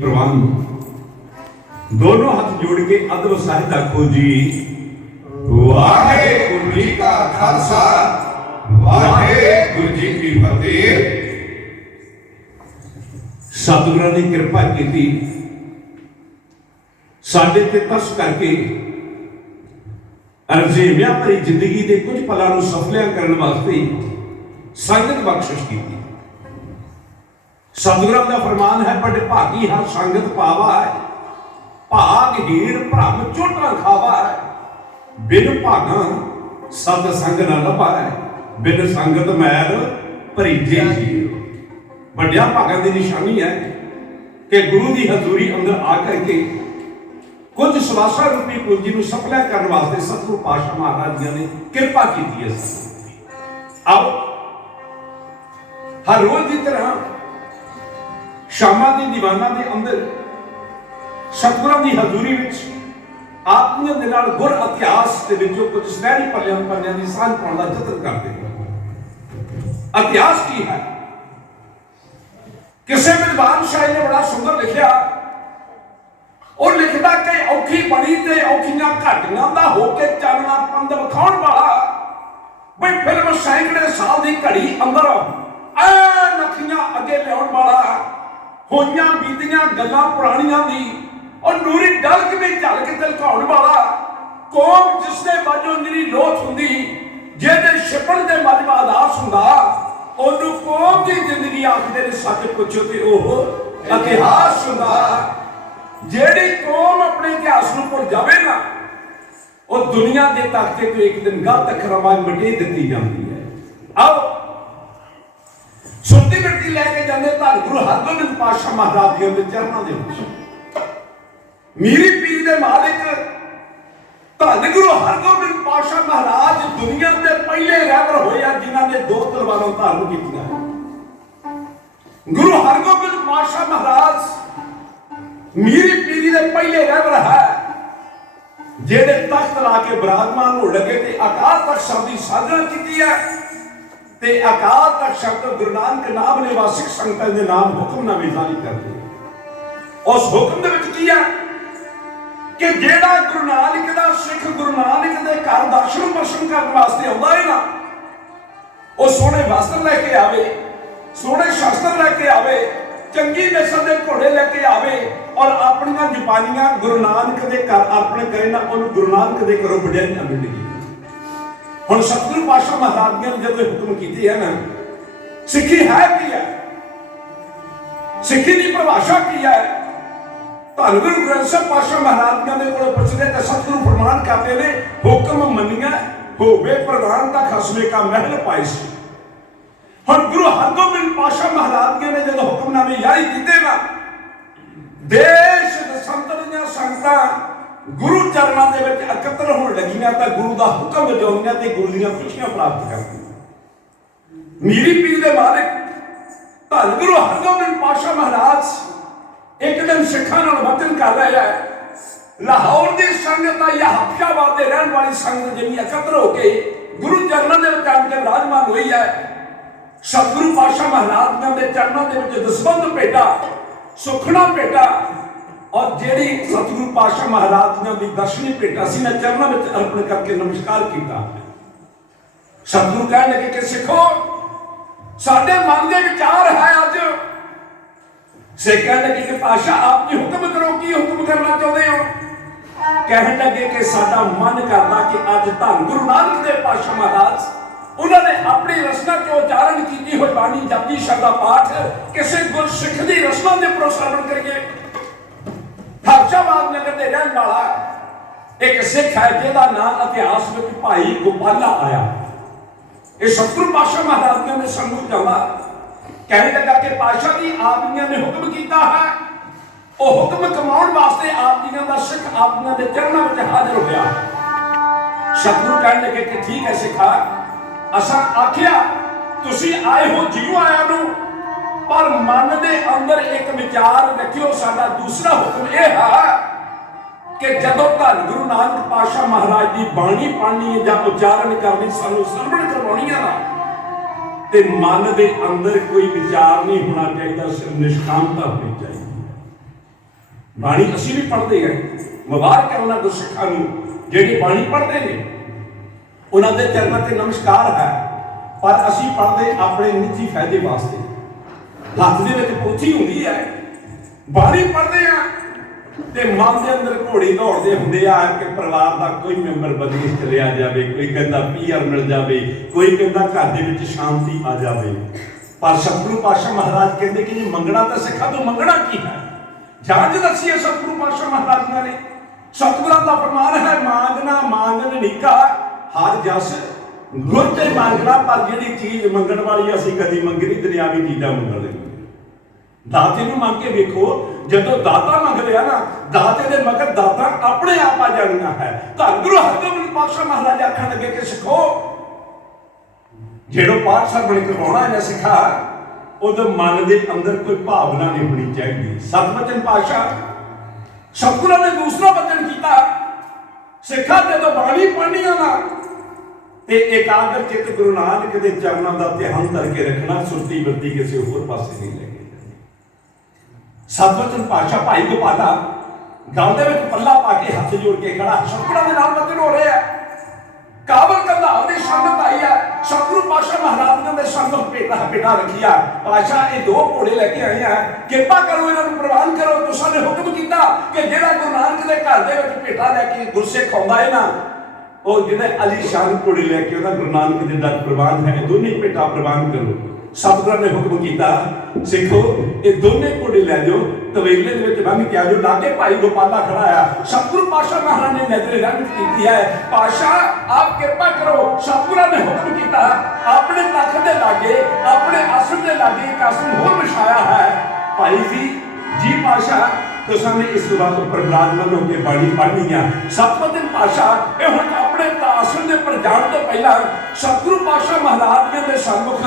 ਪ੍ਰਬੰਧ ਦੋਨੋਂ ਹੱਥ ਜੋੜ ਕੇ ਅਦਬ ਸਾਹਿਤ ਆਖੋ ਜੀ। ਵਾਹਿਗੁਰੂ ਜੀ ਕਾ ਖਾਲਸਾ। ਵਾਹਿਗੁਰੂ ਜੀ ਕੀ ਫਤਿਹ। ਸਤਿਗੁਰਾਂ ਦੀ ਕਿਰਪਾ ਕੀਤੀ। ਸਾਡੇ ਤੇ ਤਰਸ ਕਰਕੇ ਅਰਜ਼ੇਮਿਆਂ ਭਰੀ ਜ਼ਿੰਦਗੀ ਦੇ ਕੁਝ ਪਲਾਂ ਨੂੰ ਸਫਲਿਆਂ ਕਰਨ ਵਾਸਤੇ ਸੰਗਤ ਬਖਸ਼ਿਸ਼ ਕੀਤੀ। ਸਤਿਗੁਰਾਂ ਦਾ ਫਰਮਾਨ ਹੈ ਬੜੇ ਭਾਗੀ ਹਰ ਸੰਗਤ ਪਾਵਾ ਹੈ। ਭਾਗ ਭ੍ਰਮ ਝੋਟਾ ਖਾਵਾ ਹੈ। ਬਿਨ ਭਾਗਾਂ ਸਤ ਸੰਗ ਨਾ ਲੱਭਾ ਹੈ। ਬਿਨ ਸੰਗਤ ਮੈਲ ਭਰੀਜੇ ਜੀ ਵੱਡਿਆਂ ਭਾਗਾਂ ਦੀ ਨਿਸ਼ਾਨੀ ਹੈ ਕਿ ਗੁਰੂ ਦੀ ਹਜ਼ੂਰੀ ਅੰਦਰ ਆ ਕਰਕੇ ਕੁਝ ਸਵਾਸਾ ਰੂਪੀ ਪੂੰਜੀ ਨੂੰ ਸਫਲਾ ਕਰਨ ਵਾਸਤੇ ਸਤਿਗੁਰੂ ਪਾਤਸ਼ਾਹ ਮਹਾਰਾਜ ਜੀ ਨੇ ਕਿਰਪਾ ਕੀਤੀ ਹੈ ਸਾਨੂੰ ਆਓ, ਹਰ ਰੋਜ਼ ਦੀ ਤਰ੍ਹਾਂ ਸ਼ਾਮਾਂ ਦੀ ਦੀਵਾਨਾਂ ਦੇ ਅੰਦਰ, ਸਤਿਗੁਰਾਂ ਦੀ ਹਜ਼ੂਰੀ ਵਿੱਚ ਆਪਣੀਆਂ ਦੇ ਨਾਲ ਗੁਰ ਇਤਿਹਾਸ ਦੇ ਵਿੱਚੋਂ ਕੁਝ ਸੁਨਹਿਰੀ ਪੱਲਿਆਂ ਪੱਲਿਆਂ ਦੀ ਸਾਂਝ ਪਾਉਣ ਦਾ ਯਤਨ ਕਰਦੇ ਹਾਂ ਇਤਿਹਾਸ ਕੀ ਹੈ? ਕਿਸੇ ਵਿਦਵਾਨ ਸ਼ਾਇਰ ਨੇ ਬੜਾ ਸੁੰਦਰ ਲਿਖਿਆ। ਉਹ ਲਿਖਦਾ ਕਿ ਔਖੀ ਬਣੀ ਤੇ ਔਖੀਆਂ ਘਾਟੀਆਂ ਦਾ ਹੋ ਕੇ ਚਾਨਣਾ ਪੰਦ ਵਿਖਾਉਣ ਵਾਲਾ ਬਈ ਫਿਲਮ ਸੈਂਕੜੇ ਸਾਲ ਦੀ ਘੜੀ ਅੰਦਰ ਐ ਨਖੀਆਂ ਅੱਗੇ ਲਿਆਉਣ ਵਾਲਾ। ਹੋਈਆਂ ਬੀਤੀਆਂ ਗੱਲਾਂ ਪੁਰਾਣੀਆਂ ਦੀ। ਔਰ ਨੂਰੀ ਡਲਕ ਵਿੱਚ ਝਲਕ ਤਿਲਕਾਉਣ ਵਾਲਾ ਕੌਮ ਜਿਸ ਦੇ ਬਾਝੋਂ ਨਿਰੀ ਲੋਥ ਹੁੰਦੀ, ਜਿਹਦੇ ਛਿਪਣ ਦੇ ਮੱਝ ਆਦਾਸ ਹੁੰਦਾ, ਉਹਨੂੰ ਕੌਮ ਦੀ ਜ਼ਿੰਦਗੀ ਆਖਦੇ ਨੇ ਸੱਚ ਪੁੱਛੋ ਤੇ ਉਹ ਇਤਿਹਾਸ ਹੁੰਦਾ। ਜਿਹੜੀ ਕੌਮ ਆਪਣੇ ਇਤਿਹਾਸ ਨੂੰ ਭੁੱਲ ਜਾਵੇ ਨਾ, ਉਹ ਦੁਨੀਆ ਦੇ ਤਖਤੇ ਤੋਂ ਇੱਕ ਦਿਨ ਗਲਤ ਖਰਾਬਾਂ ਮਿਟੇ ਦਿੱਤੀ ਜਾਂਦੀ ਹੈ। ਆਓ ਸੁਰਤੀ ਲੈ ਕੇ ਜਾਂਦੇ ਧੰਨ ਗੁਰੂ ਹਰਗੋਬਿੰਦ ਪਾਤਸ਼ਾਹ ਮਹਾਰਾਜ ਜੀ ਦੇ ਚਰਨਾਂ ਦੇ ਵਿੱਚ। ਮੀਰੀ ਪੀਰ ਦੇ ਮਾਲਿਕ ਧੰਨ ਗੁਰੂ ਹਰਗੋਬਿੰਦ ਪਾਤਸ਼ਾਹ ਮਹਾਰਾਜ ਦੁਨੀਆ ਦੇ ਪਹਿਲੇ ਰਹਿਬਰ ਹੋਏ ਆ, ਜਿਨ੍ਹਾਂ ਨੇ ਦੋ ਤਲਵਾਰਾਂ ਧਾਰਨ ਕੀਤੀਆਂ। ਗੁਰੂ ਹਰਗੋਬਿੰਦ ਪਾਤਸ਼ਾਹ ਮਹਾਰਾਜ ਮੀਰੀ ਪੀਰੀ ਦੇ ਪਹਿਲੇ ਰਹਿਬਰ ਹੈ, ਜਿਹੜੇ ਤਖਤ ਲਾ ਕੇ ਬਰਾਦਮਾਨ ਹੋਣ ਲੱਗੇ ਤੇ ਅਕਾਲ ਤਖਤ ਸ਼ਬਦ ਦੀ ਸਾਧਨਾ ਕੀਤੀ ਹੈ। ਤੇ ਅਕਾਲ ਤਖਤ ਸ਼ਬਦ ਗੁਰੂ ਨਾਨਕ ਨਾਮ ਨੇ ਵਾਸਿਕ ਸੰਗਤਾਂ ਦੇ ਨਾਮ ਹੁਕਮ ਹੁਕਮਨਾਮੇ ਜਾਰੀ ਕਰਦੇ ਉਸ ਹੁਕਮ ਦੇ ਵਿੱਚ ਕੀ ਹੈ ਕਿ ਜਿਹੜਾ ਗੁਰੂ ਨਾਨਕ ਦਾ ਸਿੱਖ ਗੁਰੂ ਨਾਨਕ ਦੇ ਘਰ ਦਰਸ਼ਨ ਪਰਸ਼ਨ ਕਰਨ ਵਾਸਤੇ ਆਉਂਦਾ ਹੈ ਨਾ, ਉਹ ਸੋਹਣੇ ਵਸਤਰ ਲੈ ਕੇ ਆਵੇ, ਸੋਹਣੇ ਸ਼ਸਤਰ ਲੈ ਕੇ ਆਵੇ, ਚੰਗੀ ਨਸਲ ਦੇ ਘੋੜੇ ਲੈ ਕੇ ਆਵੇ ਔਰ ਆਪਣੀਆਂ ਜਪਾਨੀਆਂ ਗੁਰੂ ਨਾਨਕ ਦੇ ਘਰ ਅਰਪਣ ਕਰੇ ਨਾ, ਉਹਨੂੰ ਗੁਰੂ ਨਾਨਕ ਦੇ ਘਰੋਂ ਵਡਿਆਈਆਂ ਮਿਲਣਗੀਆਂ ਹੁਣ ਸਤਿਗੁਰੂ ਪਾਤਸ਼ਾਹ ਮਹਾਰਾਜ ਨੇ ਜਦੋਂ ਹੁਕਮ ਕੀਤੇ ਹੈ ਨਾ, ਸਿੱਖੀ ਹੈ ਕੀ ਹੈ? ਸਿੱਖੀ ਦੀ ਪਰਿਭਾਸ਼ਾ ਕੀ ਹੈ? ਧੰਨ ਗੁਰੂ ਗ੍ਰੰਥ ਸਾਹਿਬ ਪਾਤਸ਼ਾਹ ਮਹਾਰਾਜ ਦੇ ਕੋਲੋਂ ਪੁੱਛਦੇ ਤੇ ਸਤਿਗੁਰੂ ਫਰਮਾਨ ਕਰਦੇ ਨੇ, ਹੁਕਮ ਮੰਨਿਆ, ਹੋਵੇ ਪ੍ਰਧਾਨ ਦਾ ਖਸਮੇ ਕਾ ਮਹਿਲ ਪਾਈ ਸੀ। ਹੁਣ ਗੁਰੂ ਹਰਗੋਬਿੰਦ ਪਾਤਸ਼ਾਹ ਮਹਾਰਾਜ ਨੇ ਜਦੋਂ ਹੁਕਮਨਾਮੇ ਜਾਰੀ ਕੀਤੇ ਨਾ, ਦੇਸ਼ ਦੇ ਸੰਤਾਂ ਦੀਆਂ ਸੰਗਤਾਂ ਗੁਰੂ ਚਰਨਾਂ ਦੇ ਵਿੱਚ ਇਕੱਤਰ ਹੋਣ ਲੱਗੀਆਂ ਤਾਂ ਗੁਰੂ ਦਾ ਹੁਕਮ ਵਜਾਉਂਦੀਆਂ ਤੇ ਗੁਰੂ ਦੀਆਂ ਖੁਸ਼ੀਆਂ ਪ੍ਰਾਪਤ ਕਰਦੀਆਂ ਮੀਰੀ ਪੀਰ ਦੇ ਮਾਲਕ ਧੰਨ ਗੁਰੂ ਹਰਗੋਬਿੰਦ ਪਾਤਸ਼ਾਹ ਮਹਾਰਾਜ ਇੱਕ ਦਿਨ ਸਿੱਖਾਂ ਨਾਲ ਵਚਨ ਕਰ ਰਿਹਾ ਹੈ। ਲਾਹੌਰ ਦੀ ਸੰਗਤ ਦਾ ਜਾਂ ਹਫਸ਼ਾਬਾਦ ਦੇ ਰਹਿਣ ਵਾਲੀ ਸੰਗਤ ਜਿਹੜੀ ਇਕੱਤਰ ਹੋ ਕੇ ਗੁਰੂ ਚਰਨਾਂ ਦੇ ਵਿੱਚ ਆਣ ਕੇ ਵਿਰਾਜਮਾਨ ਹੋਈ ਹੈ। ਸਤਿਗੁਰੂ ਪਾਤਸ਼ਾਹ ਮਹਾਰਾਜ ਦੇ ਚਰਨਾਂ ਦੇ ਵਿੱਚ ਦਸਵੰਦ ਭੇਟਾ ਸੁਖਣਾ ਭੇਟਾ ਔਰ ਜਿਹੜੀ ਸਤਿਗੁਰੂ ਪਾਤਸ਼ਾਹ ਮਹਾਰਾਜ ਨੇ ਦੀ ਦਰਸ਼ਨੀ ਭੇਟਾ ਸੀ, ਮੈਂ ਚਰਨਾਂ ਵਿੱਚ ਅਰਪਣ ਕਰਕੇ ਨਮਸਕਾਰ ਕੀਤਾ। ਸਤਿਗੁਰੂ ਕਹਿਣ ਲੱਗੇ ਕਿ ਸਿੱਖੋ, ਸਾਡੇ ਮਨ ਦੇ ਵਿਚਾਰ ਹੈ ਅੱਜ। ਸੇ ਕਹਿਣ ਲੱਗੇ ਕਿ ਪਾਤਸ਼ਾਹ, ਆਪ ਜੀ ਹੁਕਮ ਕਰੋ, ਕੀ ਹੁਕਮ ਕਰਨਾ ਚਾਹੁੰਦੇ ਹੋ? ਕਹਿਣ ਲੱਗੇ ਕਿ ਸਾਡਾ ਮਨ ਕਰਦਾ ਕਿ ਅੱਜ ਧੰਨ ਗੁਰੂ ਨਾਨਕ ਦੇਵ ਪਾਤਸ਼ਾਹ ਮਹਾਰਾਜ, ਉਹਨਾਂ ਨੇ ਆਪਣੀ ਰਸਨਾ ਚੋਂ ਉਚਾਰਨ ਕੀਤੀ ਹੋਈ ਬਾਣੀ ਜਪਜੀ ਸ਼ਬਦਾ ਪਾਠ, ਕਿਸੇ ਗੁਰਸਿੱਖ ਦੀ ਰਸਨਾ ਦੇ ਪ੍ਰੋਸਾਰਣ ਕਰੀਏ। ਦੇ ਰਹਿਣ ਵਾਲਾ ਇੱਕ ਸਿੱਖ ਹੈ ਜਿਹਦਾ ਨਾਮ ਇਤਿਹਾਸ ਵਿੱਚ ਭਾਈ ਗੋਪਾਲਾ ਆਇਆ। ਇਹ ਸਤਿਗੁਰੂ ਪਾਤਸ਼ਾਹ ਮਹਾਰਾਜ ਨੇ ਸਾਨੂੰ ਜਾਵਾ। ਕਹਿਣ ਲੱਗਾ ਕਿ ਪਾਤਸ਼ਾਹ ਜੀ, ਆਪ ਨੇ ਹੁਕਮ ਕੀਤਾ ਹੈ। ਉਹ ਹੁਕਮ ਕਮਾਉਣ ਵਾਸਤੇ ਆਪ ਦਾ ਸਿੱਖ ਆਪਣੀਆਂ ਦੇ ਚਰਨਾਂ ਵਿੱਚ ਹਾਜ਼ਰ ਹੋਇਆ ਸਤਿਗੁਰੂ ਕਹਿਣ ਲੱਗੇ ਕਿ ਠੀਕ ਹੈ ਸਿੱਖਾ ਅਸਾਂ ਆਖਿਆ, ਤੁਸੀਂ ਆਏ ਹੋ ਜਿਉ ਆਇਆ ਨੂੰ, ਪਰ ਮਨ ਦੇ ਅੰਦਰ ਇੱਕ ਵਿਚਾਰ ਰੱਖਿਓ, ਸਾਡਾ ਦੂਸਰਾ ਹੁਕਮ ਇਹ ਹੈ ਕਿ ਜਦੋਂ ਧੰਨ ਗੁਰੂ ਨਾਨਕ ਪਾਤਸ਼ਾਹ ਮਹਾਰਾਜ ਦੀ ਬਾਣੀ ਪੜ੍ਹਨੀ ਜਾਂ ਉਚਾਰਨ ਕਰਨੀ, ਸਾਨੂੰ ਸਰਵਣ ਕਰਵਾਉਣੀ ਹੈ ਨਾ, ਤੇ ਮਨ ਦੇ ਅੰਦਰ ਕੋਈ ਵਿਚਾਰ ਨਹੀਂ ਹੋਣਾ ਚਾਹੀਦਾ, ਸਿਰਫ ਨਿਸ਼ਕਾਮਤਾ ਹੋਣੀ ਚਾਹੀਦੀ ਬਾਣੀ ਅਸੀਂ ਵੀ ਪੜ੍ਹਦੇ ਹਾਂ, ਮੁਬਾਰਕ ਹੈ ਉਹਨਾਂ ਗੁਰਸਿੱਖਾਂ ਨੂੰ, ਜਿਹੜੇ ਬਾਣੀ ਪੜ੍ਹਦੇ ਨੇ, ਉਹਨਾਂ ਦੇ ਚਰਨਾਂ ਤੇ ਨਮਸਕਾਰ ਹੈ, ਪਰ ਅਸੀਂ ਪੜ੍ਹਦੇ ਆਪਣੇ ਨਿੱਜੀ ਫਾਇਦੇ ਵਾਸਤੇ। ਹੱਥ ਦੇ ਵਿੱਚ ਪੋਥੀ ਹੁੰਦੀ ਹੈ, ਬਾਣੀ ਪੜ੍ਹਦੇ ਆ ਤੇ ਮਨ ਦੇ ਅੰਦਰ ਘੋੜੀ ਦੌੜਦੇ ਹੁੰਦੇ ਆ ਕਿ ਪਰਿਵਾਰ ਦਾ ਕੋਈ ਮੈਂਬਰ ਬਦਲੀ ਚਲਿਆ ਜਾਵੇ, ਕੋਈ ਕਹਿੰਦਾ ਪੀਆਰ ਮਿਲ ਜਾਵੇ, ਕੋਈ ਕਹਿੰਦਾ ਘਰ ਦੇ ਵਿੱਚ ਸ਼ਾਂਤੀ ਆ ਜਾਵੇ। ਪਰ ਸਤਿਗੁਰੂ ਪਾਤਸ਼ਾਹ ਮਹਾਰਾਜ ਕਹਿੰਦੇ ਕਿ ਜੇ ਮੰਗਣਾ ਤਾਂ ਸਿੱਖਾ ਤੋਂ ਮੰਗਣਾ ਕੀ ਹੈ? ਜਾਂਚ ਦੱਸੀ ਹੈ ਸਤਿਗੁਰੂ ਪਾਤਸ਼ਾਹ ਮਹਾਰਾਜ ਨੇ। ਸਤਿਗੁਰਾਂ ਦਾ ਪ੍ਰਮਾਣ ਹੈ, ਮੰਗਣਾ ਮੰਗਣ ਨਿਕਾ ਹਰ ਜਸ ਗੁਰ ਤੇ ਮੰਗਣਾ, ਪਰ ਜਿਹੜੀ ਚੀਜ਼ ਮੰਗਣ ਵਾਲੀ ਅਸੀਂ ਕਦੀ ਮੰਗਣੀ ਨਹੀਂ ਦੁਨਿਆਵੀ ਚੀਜ਼ਾਂ ਮੰਗਣ ਲੈਂਦੇ ਦਾਤੇ ਨੂੰ ਮੰਗ ਕੇ ਵੇਖੋ ਜਦੋਂ ਦਾਤਾ ਮੰਗ ਲਿਆ ਨਾ, ਦਾਤੇ ਦੇ ਮਗਰ ਦਾਤਾ ਆਪਣੇ ਆਪ ਆ ਜਾਣਾ ਹੈ। ਧੰਨ ਗੁਰੂ ਹਰਗੋਬਿੰਦ ਪਾਤਸ਼ਾਹ ਮਹਾਰਾਜ ਆਖਣ ਲੱਗੇ ਕਿ ਸਿੱਖੋ, ਜਿਹੜੋ ਬਣ ਕੇ ਕਰਵਾਉਣਾ ਹੈ ਸਿੱਖਾ, ਉਹਦੇ ਮਨ ਦੇ ਅੰਦਰ ਕੋਈ ਭਾਵਨਾ ਨਹੀਂ ਹੋਣੀ ਚਾਹੀਦੀ। ਸਤਵਚਨ ਪਾਤਸ਼ਾਹ ਸਤਿਗੁਰਾਂ ਨੇ ਦੂਸਰਾ ਵਚਨ ਕੀਤਾ, ਸਿੱਖਾ ਜਦੋਂ ਬਾਣੀ ਪੜ੍ਹਨੀ ਨਾ। ਤੇ ਇਕਾਗਰ ਚਿੱਤ ਗੁਰੂ ਨਾਨਕ ਦੇ ਚਰਨਾਂ ਦਾ ਧਿਆਨ ਧਰ ਕੇ ਰੱਖਣਾ, ਸੁਰਤੀ ਵਰਤੀ ਕਿਸੇ ਹੋਰ ਪਾਸੇ ਨਹੀਂ ਲੈ ਸਤਵਚਨ ਪਾਸ਼ਾ ਭਾਈ ਗੋਪਾਲਾ ਗਲ ਦੇ ਵਿੱਚ ਪੱਲਾ ਪਾ ਕੇ ਹੱਥ ਜੋੜ ਕੇ ਖੜਾ। ਸਤਿਗੁਰਾਂ ਦੇ ਨਾਲ ਵਚਨ ਹੋ ਰਿਹਾ ਕਾਬਲ ਕੰਧਾਰ ਦੀ ਸੰਗਤ ਆਈ ਹੈ ਸਤਿਗੁਰੂ ਪਾਸ਼ਾ ਮਹਾਰਾਜ ਨੇ ਸੰਗਤ ਪੇਟਾ ਪੇਟਾ ਰੱਖਿਆ। ਪਾਸ਼ਾ ਇਹ ਦੋ ਘੋੜੇ ਲੈ ਕੇ ਆਏ ਆ। ਕਿਰਪਾ ਕਰੋ ਇਹਨਾਂ ਨੂੰ, ਪ੍ਰਵਾਨ ਕਰੋ। ਤੁਸਾਂ ਨੇ ਹੁਕਮ ਕੀਤਾ ਕਿ ਜਿਹੜਾ ਗੁਰੂ ਨਾਨਕ ਦੇ ਘਰ ਦੇ ਵਿੱਚ ਪੇਟਾ ਲੈ ਕੇ ਗੁਰਸਿੱਖ ਆਉਂਦਾ ਹੈ ਨਾ, ਉਹ ਜਿਹੜੇ ਅਲੀ ਸ਼ਾਨ ਘੋੜੇ ਲੈ ਕੇ ਉਹਦਾ ਗੁਰੂ ਨਾਨਕ ਦੇ ਦਰ ਪ੍ਰਵਾਨ ਹੈ ਦੋਨੇ ਪੇਟਾ ਪ੍ਰਵਾਨ ਕਰੋ। ਸਤਿਗੁਰਾਂ ਨੇ ਹੁਕਮ ਕੀਤਾ, ਸਿੱਖੋ, ਇਹ ਦੋਨੇ ਘੋੜੇ ਲੈ ਜਾਓ, ਤਵੇਲੇ ਦੇ ਵਿੱਚ ਬੰਨ ਕੇ ਆ ਲਾਗੇ ਭਾਈ ਗੋਪਾਲਾ ਖੜਾ ਆ। ਸਤਿਗੁਰੂ ਪਾਸ਼ਾ ਮਹਾਰਾਜ ਨੇ ਨਜ਼ਰ ਰਹਿਮਤ ਕੀਤੀ ਹੈ। ਪਾਸ਼ਾ ਆਪ ਕਿਰਪਾ ਕਰੋ, ਸਤਿਗੁਰਾਂ ਨੇ ਹੁਕਮ ਕੀਤਾ, ਆਪਣੇ ਤਖਤ ਦੇ ਲਾਗੇ, ਆਪਣੇ ਆਸਣ ਦੇ ਲਾਗੇ ਇੱਕ ਆਸਣ ਹੋਰ ਵਿਛਾਇਆ ਹੈ। ਭਾਈ ਜੀ ਜੀ ਪਾਸ਼ਾ ਤੁਸਾਂ ਨੇ ਇਸ ਬਾਤ ਉੱਪਰ ਵਿਰਾਜਮਾਨ ਹੋ ਕੇ ਬਾਣੀ ਪੜ੍ਹਨੀ ਆ। ਸਤਪਤਨ ਪਾਸ਼ਾ ਇਹ ਹੁਣ ਆਪਣੇ ਆਸਣ ਦੇ ਪਰ ਜਾਣ ਤੋਂ ਪਹਿਲਾਂ ਸਤਿਗੁਰੂ ਪਾਸ਼ਾ ਮਹਾਰਾਜ ਜੀ ਦੇ ਸਨਮੁਖ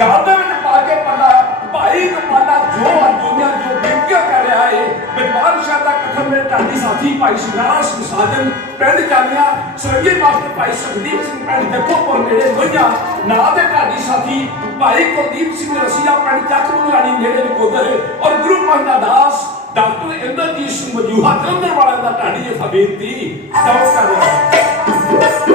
ਗਾਲ ਦੇ ਵਿੱਚ ਪਾ ਕੇ ਪੱਲਾ ਭਾਈ ਕਪਾਲਾ ਜੋ ਅਰਜੁਨੀਆਂ ਜੋ ਬੇਨਤੀਆਂ ਕਰ ਰਿਹਾ ਹੈ ਵਿਦਵਾਨ ਸ਼ਾਹ ਦਾ ਕਥਨ ਮੇਰੇ ਢਾਡੀ ਸਾਥੀ ਭਾਈ ਸਿੰਘਾਰਾ ਸਿੰਘ ਪਿੰਡ ਚਾਲੀਆਂ ਸਰਗੀ ਮਾਸਟਰ ਭਾਈ ਸੁਖਦੀਪ ਸਿੰਘ ਪਿੰਡ ਦੇਖੋਪੁਰ ਨੇੜੇ ਗੋਈਆਂ ਨਾਲ ਦੇ ਢਾਡੀ ਸਾਥੀ ਭਾਈ ਕੁਲਦੀਪ ਸਿੰਘ ਰਸੀਆ, ਪਿੰਡ ਚੱਕ ਮੁਲਾਣੀ ਨੇੜੇ ਨਕੋਦਰ ਔਰ ਗੁਰੂ ਪੰਡਾ ਦਾਸ ਡਾਕਟਰ ਇੰਦਰਜੀਤ ਸਿੰਘ ਮਜੂਹਾ, ਜਲੰਧਰ ਵਾਲਿਆਂ ਦਾ ਢਾਡੀ ਜਥਾ ਬੇਨਤੀ ਦਵਾਂ ਕਰ ਰਿਹਾ ਹੈ